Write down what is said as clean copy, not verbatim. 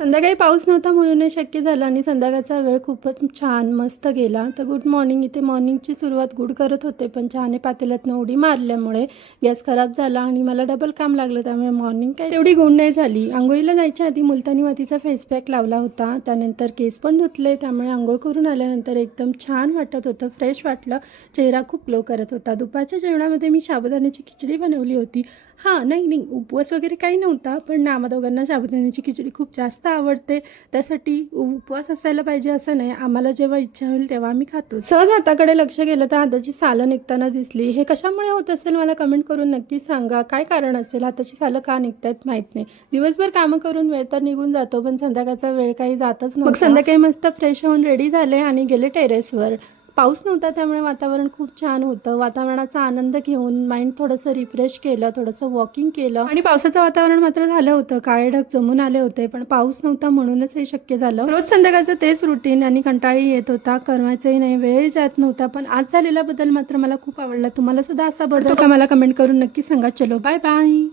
संध्याकाळी पाऊस नव्हता म्हणून हे शक्य झालं आणि संध्याकाळचा वेळ खूपच छान मस्त गेला. तर गुड मॉर्निंग. इथे मॉर्निंगची सुरुवात गुड करत होते, पण चहाने पातेल्यातनं उडी मारल्यामुळे गॅस खराब झाला आणि मला डबल काम लागलं. त्यामुळे मॉर्निंग काही तेवढी गुड नाही झाली. आंघोळीला जायच्या आधी मुलतानी मातीचा फेस पॅक लावला होता. त्यानंतर केस पण धुतले. त्यामुळे आंघोळ करून आल्यानंतर एकदम छान वाटत होतं, फ्रेश वाटलं. चेहरा खूप ग्लो करत होता. दुपारच्या जेवणामध्ये मी साबुदाण्याची खिचडी बनवली होती. नाही, उपवास वगैरे काही नव्हता, पण आम्हा दोघांना साबुदाण्याची खिचडी खूप जास्त आवडते. त्यासाठी उपवास असायला पाहिजे असं नाही. आम्हाला जेव्हा इच्छा होईल तेव्हा आम्ही खातो. सहज हाताकडे लक्ष गेलं तर हाताची सालं निघताना दिसली. हे कशामुळे होत असेल मला कमेंट करून नक्की सांगा. काय कारण असेल? हाताची सालं का निघतायत माहीत नाही. दिवसभर कामं करून वेळ तर निघून जातो, पण संध्याकाळचा वेळ काही जातच नव्हता. मग संध्याकाळी मस्त फ्रेश होऊन रेडी झाले आणि गेले टेरेसवर. पाऊस नव्हता त्यामुळे वातावरण खूप छान होतं. वातावरणाचा आनंद घेऊन माइंड थोडंसं रिफ्रेश केलं, थोडंसं वॉकिंग केलं आणि पावसाचं वातावरण मात्र झालं होतं. काळे ढग जमून आले होते, पण पाऊस नव्हता म्हणूनच हे शक्य झालं. रोज संध्याकाळचं तेच रुटीन आणि कंटाळी येत होता. करमायचंही नाही, वेळही जात नव्हता. पण आज झालेला बदल मात्र मला खूप आवडला. तुम्हाला सुद्धा असा बदल का मला कमेंट करून नक्की सांगा. चलो बाय बाय.